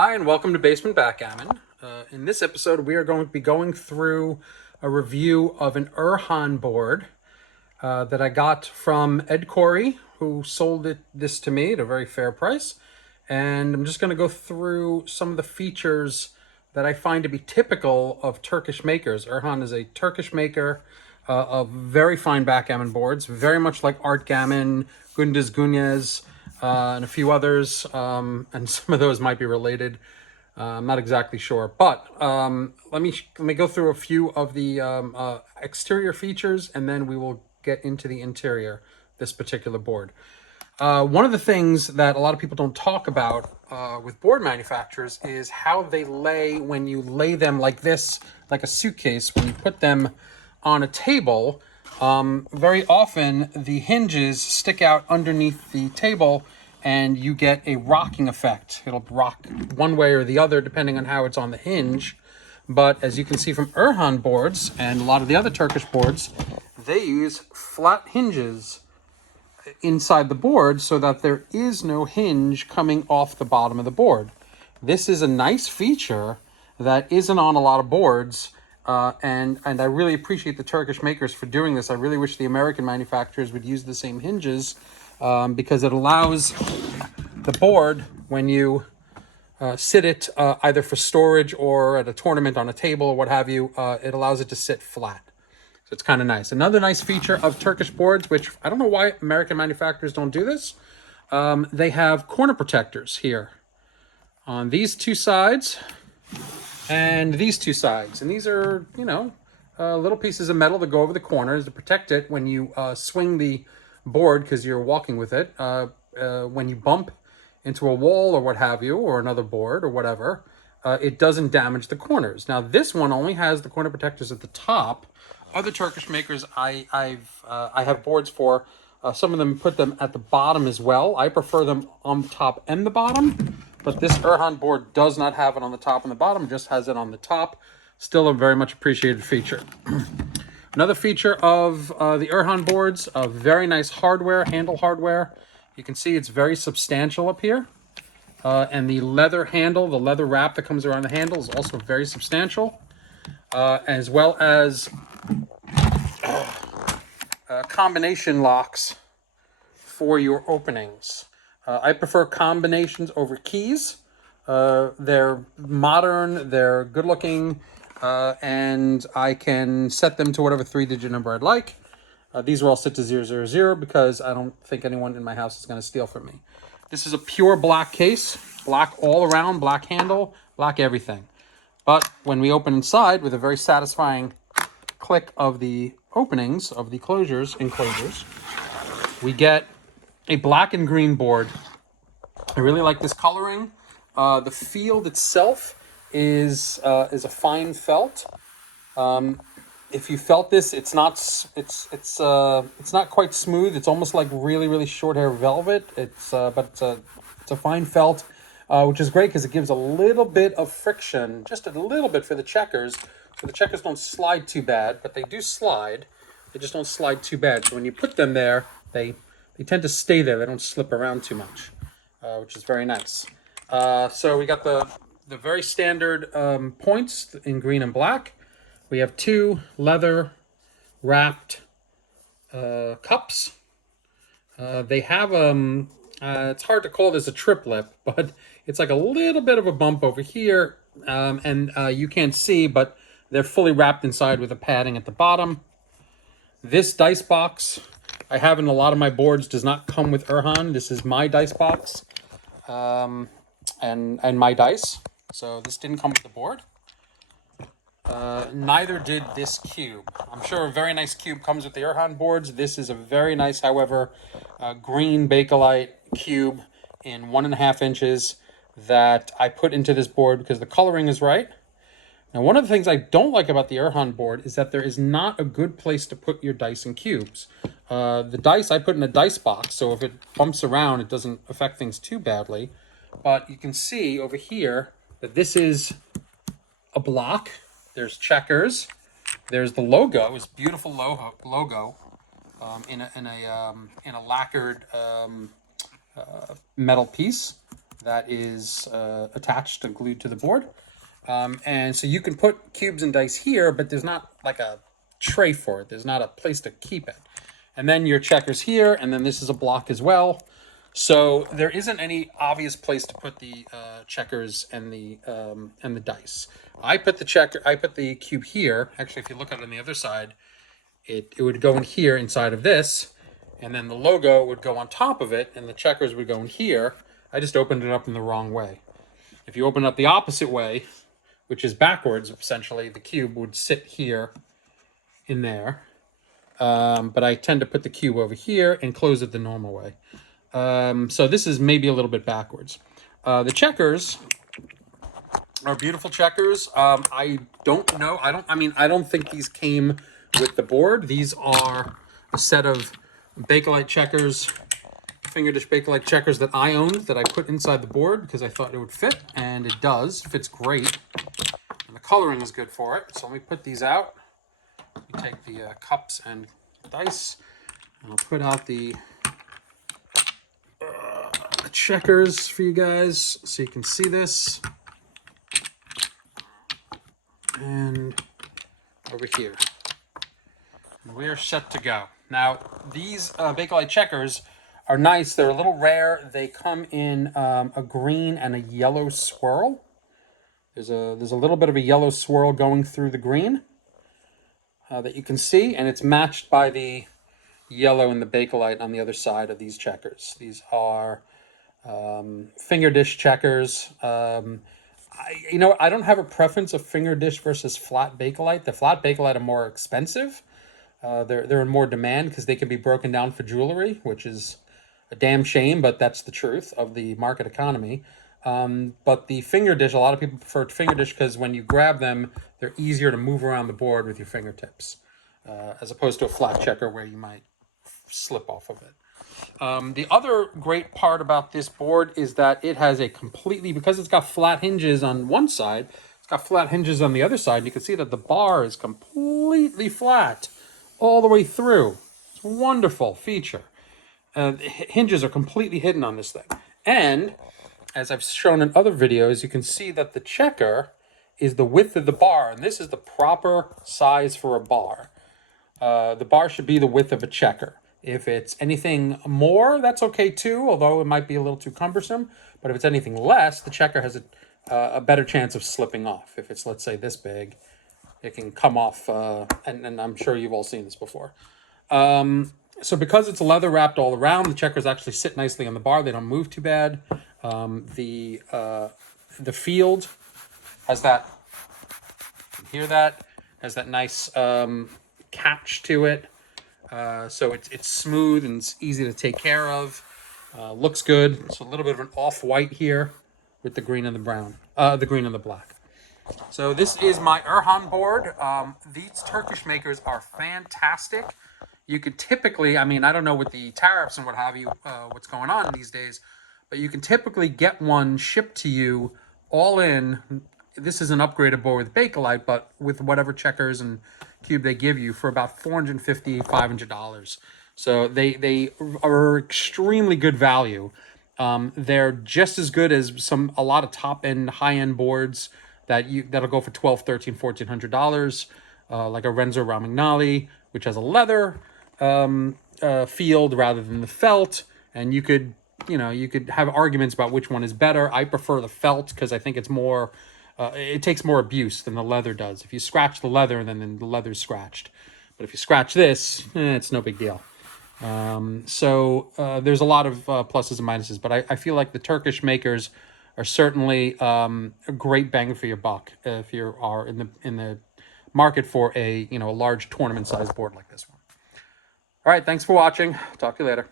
Hi, and welcome to Basement Backgammon. In this episode, we are going to be going through a review of an Erhan board that I got from Ed Corey, who sold this to me at a very fair price. And I'm just going to go through some of the features that I find to be typical of Turkish makers. Erhan is a Turkish maker of very fine backgammon boards, very much like Art Gammon, Gündüz Günyaz, and a few others, and some of those might be related. I'm not exactly sure, but let me go through a few of the exterior features, and then we will get into the interior. This particular board. One of the things that a lot of people don't talk about with board manufacturers is how they lay when you lay them like this, like a suitcase. When you put them on a table, very often the hinges stick out underneath the table and you get a rocking effect. It'll rock one way or the other depending on how it's on the hinge. But as you can see from Erhan boards and a lot of the other Turkish boards, they use flat hinges inside the board so that there is no hinge coming off the bottom of the board. This is a nice feature that isn't on a lot of boards, and I really appreciate the Turkish makers for doing this. I really wish the American manufacturers would use the same hinges because it allows the board, when you sit it either for storage or at a tournament on a table or what have you, it allows it to sit flat. So it's kind of nice. Another nice feature of Turkish boards, which I don't know why American manufacturers don't do this, they have corner protectors here on these two sides and these two sides. And these are, little pieces of metal that go over the corners to protect it when you swing the board because you're walking with it. When you bump into a wall or what have you, or another board or whatever, it doesn't damage the corners. Now, this one only has the corner protectors at the top. Other Turkish makers I have boards for, some of them put them at the bottom as well. I prefer them on the top and the bottom, but this Erhan board does not have it on the top and the bottom, just has it on the top. Still a very much appreciated feature. Another feature of the Erhan boards, very nice hardware, handle hardware. You can see it's very substantial up here. And the leather handle, the leather wrap that comes around the handle is also very substantial. As well as combination locks for your openings. I prefer combinations over keys. They're modern, they're good looking, and I can set them to whatever 3-digit number I'd like. These are all set to 000 because I don't think anyone in my house is going to steal from me. This is a pure black case, black all around, black handle, black everything. But when we open inside with a very satisfying click of the openings, of the enclosures, we get a black and green board. I really like this coloring. The field itself is a fine felt. If you felt this, it's not quite smooth. It's almost like really short hair velvet. It's a fine felt. Which is great because it gives a little bit of friction, just a little bit for the checkers, so the checkers don't slide too bad, but they do slide. They just don't slide too bad. So when you put them there, they tend to stay there. They don't slip around too much, which is very nice. So we got the very standard points in green and black. We have two leather wrapped cups. They have it's hard to call this a trip lip, but it's like a little bit of a bump over here, and you can't see, but they're fully wrapped inside with a padding at the bottom. This dice box I have in a lot of my boards does not come with Erhan. This is my dice box and my dice, so this didn't come with the board. Neither did this cube. I'm sure a very nice cube comes with the Erhan boards. This is a very nice, however, green Bakelite cube in 1.5 inches that I put into this board because the coloring is right. Now, one of the things I don't like about the Erhan board is that there is not a good place to put your dice and cubes. The dice I put in a dice box, so if it bumps around, it doesn't affect things too badly. But you can see over here that this is a block. There's checkers. There's the logo. It's beautiful logo in a lacquered metal piece. that is attached and glued to the board. And so you can put cubes and dice here, but there's not like a tray for it. There's not a place to keep it. And then your checkers here, and then this is a block as well. So there isn't any obvious place to put the checkers and the dice. I put the cube here. Actually, if you look at it on the other side, it would go in here inside of this, and then the logo would go on top of it, and the checkers would go in here. I just opened it up in the wrong way. If you open it up the opposite way, which is backwards, essentially, the cube would sit here in there. But I tend to put the cube over here and close it the normal way. So this is maybe a little bit backwards. The checkers are beautiful checkers. I don't know. I don't think these came with the board. These are a set of Bakelite checkers, finger dish Bakelite checkers that I owned, that I put inside the board because I thought it would fit, and it does. It fits great. And the coloring is good for it. So let me put these out. You take the cups and dice, and I'll put out the checkers for you guys so you can see this. And over here. And we are set to go. Now, these Bakelite checkers are nice. They're a little rare. They come in a green and a yellow swirl. There's a little bit of a yellow swirl going through the green that you can see, and it's matched by the yellow and the Bakelite on the other side of these checkers. These are finger dish checkers. I don't have a preference of finger dish versus flat Bakelite. The flat Bakelite are more expensive. They're in more demand because they can be broken down for jewelry, which is a damn shame, but that's the truth of the market economy. But the finger dish, a lot of people prefer finger dish because when you grab them, they're easier to move around the board with your fingertips, as opposed to a flat checker where you might slip off of it. The other great part about this board is that it has a completely, because it's got flat hinges on one side, it's got flat hinges on the other side. You can see that the bar is completely flat all the way through. It's a wonderful feature. Hinges are completely hidden on this thing. And as I've shown in other videos, you can see that the checker is the width of the bar, and this is the proper size for a bar. The bar should be the width of a checker. If it's anything more, that's okay too, although it might be a little too cumbersome. But if it's anything less, the checker has a better chance of slipping off. If it's, let's say, this big, it can come off, and I'm sure you've all seen this before. So because it's leather wrapped all around, the checkers actually sit nicely on the bar. They don't move too bad. The field has that, you can hear that, has that nice catch to it. So it's smooth and it's easy to take care of. Looks good. It's a little bit of an off-white here with the green and the brown, the green and the black. So this is my Erhan board. These Turkish makers are fantastic. You could typically, I don't know with the tariffs and what have you, what's going on these days, but you can typically get one shipped to you all in. This is an upgraded board with Bakelite, but with whatever checkers and cube they give you for about $450, $500. So they are extremely good value. They're just as good as a lot of top-end, high-end boards that'll go for $1,200, $1,300, $1,400, like a Renzo Ramagnoli, which has a leather field rather than the felt, and you could have arguments about which one is better. I prefer the felt because I think it's more, it takes more abuse than the leather does. If you scratch the leather, then the leather's scratched. But if you scratch this, it's no big deal. So there's a lot of pluses and minuses, but I feel like the Turkish makers are certainly a great bang for your buck if you are in the market for a large tournament sized board like this one. All right, thanks for watching. Talk to you later.